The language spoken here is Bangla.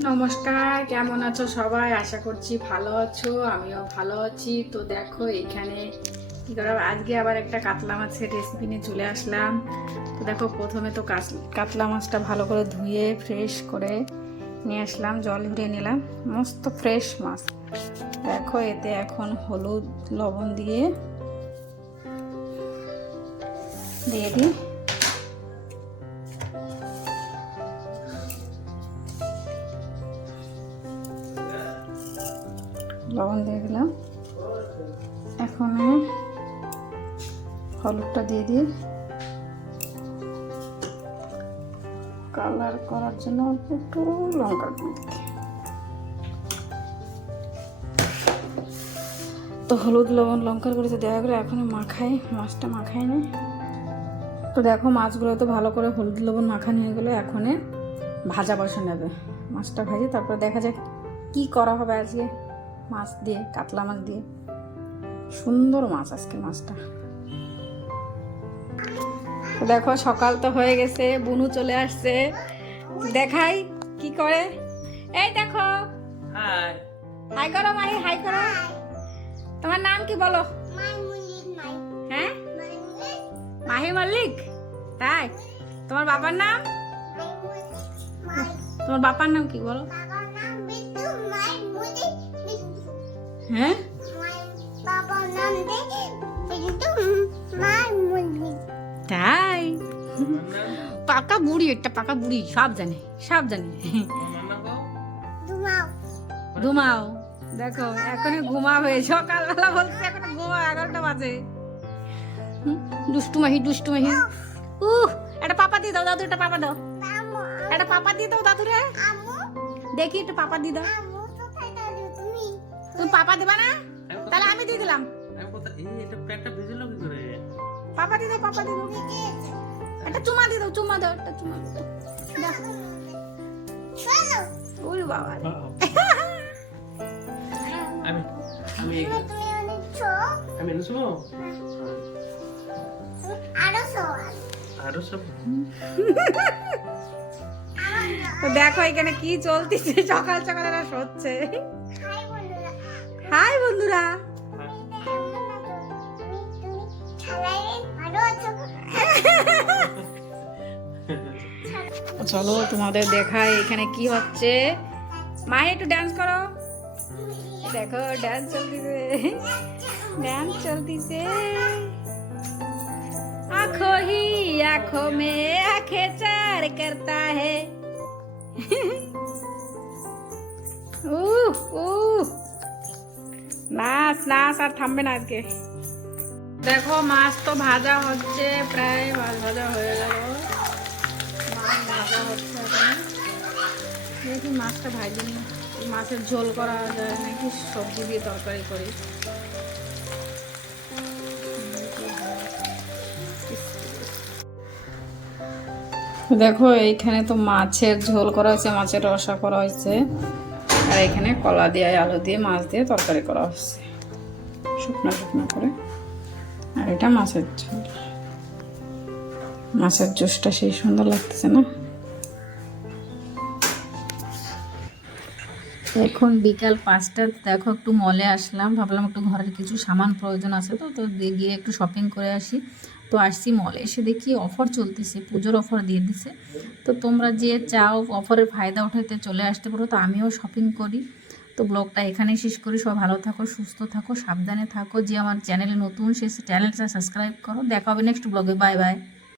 নমস্কার, কেমন আছো সবাই? আশা করছি ভালো আছো, আমিও ভালো আছি। তো দেখো এখানে কি করা, আজকে আবার একটা কাতলা মাছের রেসিপি নিয়ে চলে আসলাম। তো দেখো প্রথমে তো কাতলা মাছটা ভালো করে ধুয়ে ফ্রেশ করে নিয়ে আসলাম, জল ঝরিয়ে নিলাম। মস্ত ফ্রেশ মাছ। দেখো এতে এখন হলুদ লবণ দিয়ে দিই। লবণ দিয়ে দিলাম। এখন হলুদটা দিয়ে দিই কালার করার জন্য, অল্প একটু লঙ্কা দিয়ে দিই। তো হলুদ লবণ লঙ্কার করে দেওয়া করে এখন মাছটা মাখাই নি। তো দেখো মাছগুলো তো ভালো করে হলুদ লবণ মাখানো হয়ে গেলো। এখন ভাজা বসে নেবে, মাছটা ভাজি, তারপরে দেখা যাক কি করা হবে আজকে মাছ দিয়ে, কাতলা মাছ দিয়ে। সুন্দর মাছ আজকে মাছটা। তো দেখো সকাল তো হয়ে গেছে, বুনু চলে আসছে। দেখাই কি করে। এই দেখো, হাই করো মাহি, হাই করো। তোমার নাম কি বলো? হ্যাঁ, মাহি মল্লিক। তাই? তোমার বাবার নাম? তোমার বাবার নাম কি বলো? হ্যাঁ, তাই? পাকা বুড়ি, একটা পাকা বুড়ি, সব জানে, সব জানে। ঘুমাও। দেখো এখনই ঘুমাবে, সকালবেলা বলছে এখন ঘুমাও, 11টা বাজে। দুষ্টু মাহি, দুষ্টু মাহি। একটা পাপা দিয়ে দাও, দাদু একটা পাপা দাও, একটা পাপা দিয়ে দাও দাদু রে। দেখি একটু পাপা দিয়ে দাও। তুমি পাপা দেবা না? তাহলে আমি দিয়ে দিলাম। পাপা দিয়ে দাও, পাপা দিয়ে দাও। একটা চুমা দিয়ে দাও, চুমা দাও, একটা চুমা দাও। ওরে বাবা, দেখো এখানে কি চলতেছে, সকাল সকাল এরা সচ্ছে। হাই বন্ধুরা। চলো তোমাদের দেখাই এখানে কি হচ্ছে। মাহি একটু ডান্স করো। দেখো ডান্স চলতেছে, ডান্স চলতেছে। आँखों ही आँखों में आँखें चार करता है। নাচ নাচ আর থামবে না আজকে। দেখো মাছ তো ভাজা হচ্ছে, প্রায় মাছ ভাজা হয়ে গেল। মাছ ভাজা হচ্ছে এখন। দেখি মাছটা ভাজি, মাছের ঝোল করা যায় নাকি সবজি দিয়ে তরকারি করি। দেখো এইখানে তো মাছের ঝোল করা হয়েছে, মাছের রসা করা হয়েছে, আর এখানে কলা দিয়ে আলু দিয়ে মাছ দিয়ে তরকারি করা হচ্ছে শুকনো শুকনো করে। আর এটা মাছের ঝোল। মাছের জুসটা সেই সুন্দর লাগতেছে না? এখন বিকাল 5টা। দেখো একটু মলে আসলাম, ভাবলাম একটু ঘরের কিছু সামান প্রয়োজন আছে, তো তো গিয়ে একটু শপিং করে আসি। তো আসছি মলে, এসে দেখি অফার চলতেছে, পুজোর অফার দিয়ে দিছে। তো তোমরা যে চাও অফারের ফায়দা উঠাতে চলে আসতে পারো। তো আমিও শপিং করি। তো ব্লগটা এখানেই শেষ করি। সবাই ভালো থাকো, সুস্থ থাকো, সাবধানে থাকো। যে আমার চ্যানেলে নতুন সে চ্যানেলটা সাবস্ক্রাইব করো। দেখা হবে নেক্সট ব্লগে। Bye bye.